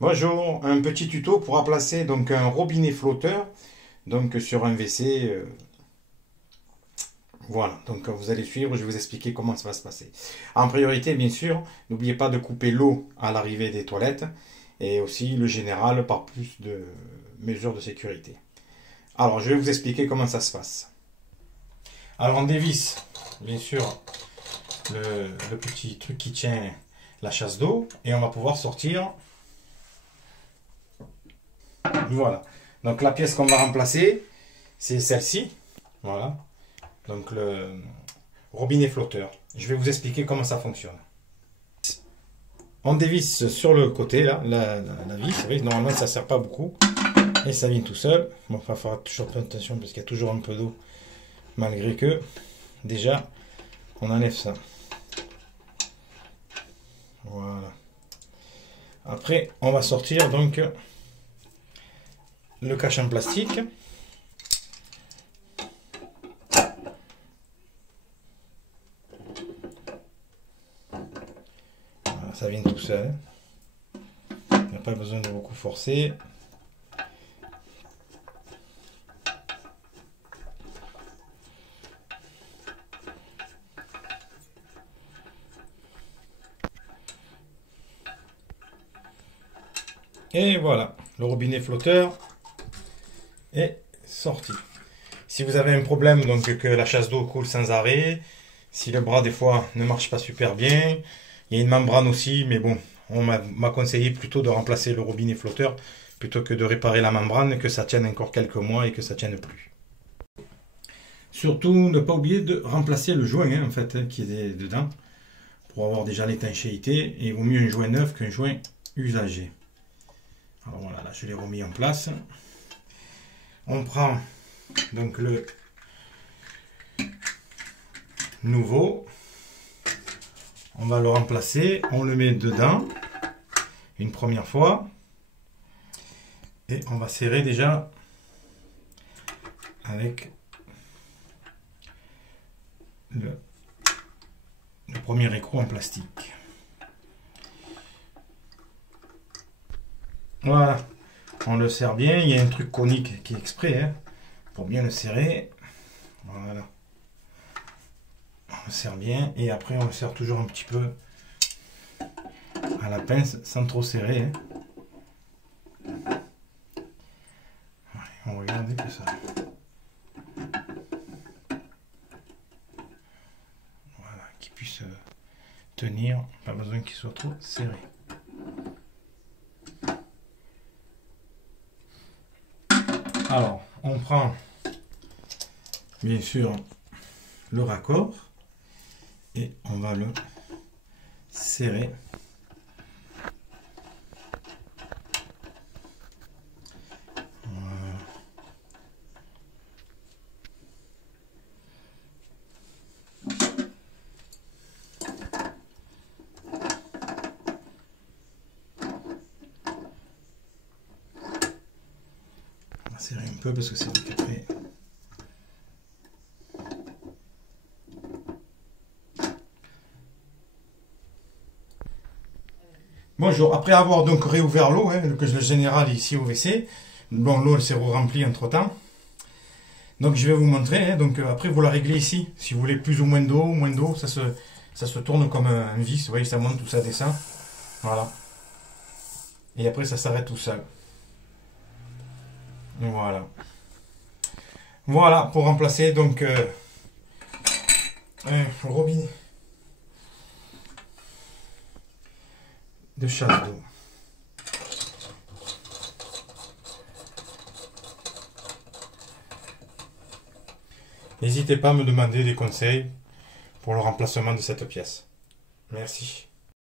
Bonjour, un petit tuto pour remplacer donc un robinet flotteur donc sur un WC. Voilà, donc vous allez suivre, je vais vous expliquer comment ça va se passer. En priorité, bien sûr, n'oubliez pas de couper l'eau à l'arrivée des toilettes et aussi le général par plus de mesures de sécurité. Alors, je vais vous expliquer comment ça se passe. Alors, on dévisse, bien sûr, le petit truc qui tient la chasse d'eau et on va pouvoir sortir. Voilà. Donc la pièce qu'on va remplacer, c'est celle-ci. Voilà. Donc le robinet flotteur. Je vais vous expliquer comment ça fonctionne. On dévisse sur le côté, là, la vis. Vous voyez, normalement, ça ne sert pas beaucoup. Et ça vient tout seul. Bon, il va falloir toujours faire attention parce qu'il y a toujours un peu d'eau. Malgré que, déjà, on enlève ça. Voilà. Après, on va sortir donc le cache en plastique. Voilà, ça vient tout seul. Il n'y a pas besoin de beaucoup forcer. Et voilà, le robinet flotteur est sorti. Si vous avez un problème, donc que la chasse d'eau coule sans arrêt, si le bras des fois ne marche pas super bien, il y a une membrane aussi, mais bon, on m'a conseillé plutôt de remplacer le robinet flotteur plutôt que de réparer la membrane, que ça tienne encore quelques mois et que ça tienne plus. Surtout, ne pas oublier de remplacer le joint en fait, qui est dedans, pour avoir déjà l'étanchéité, et il vaut mieux un joint neuf qu'un joint usagé. Alors voilà, là je l'ai remis en place. On prend donc le nouveau, on va le remplacer, on le met dedans une première fois et on va serrer déjà avec le premier écrou en plastique. Voilà, on le serre bien, il y a un truc conique qui est exprès pour bien le serrer. Voilà. On le serre bien et après on le serre toujours un petit peu à la pince sans trop serrer. On regarde que ça. Voilà, qu'il puisse tenir, pas besoin qu'il soit trop serré. Alors, on prend bien sûr le raccord et on va le serrer. Voilà. On va serrer un peu parce que c'est vrai qu'après bonjour, après avoir donc réouvert l'eau, que je le général ici au WC, bon l'eau elle s'est remplie entre temps. Donc je vais vous montrer, donc après vous la réglez ici, si vous voulez plus ou moins d'eau, ça se tourne comme un vis, vous voyez ça monte, tout ça descend, voilà. Et après ça s'arrête tout seul. Voilà. Voilà pour remplacer donc un robinet de chasse d'eau. N'hésitez pas à me demander des conseils pour le remplacement de cette pièce. Merci.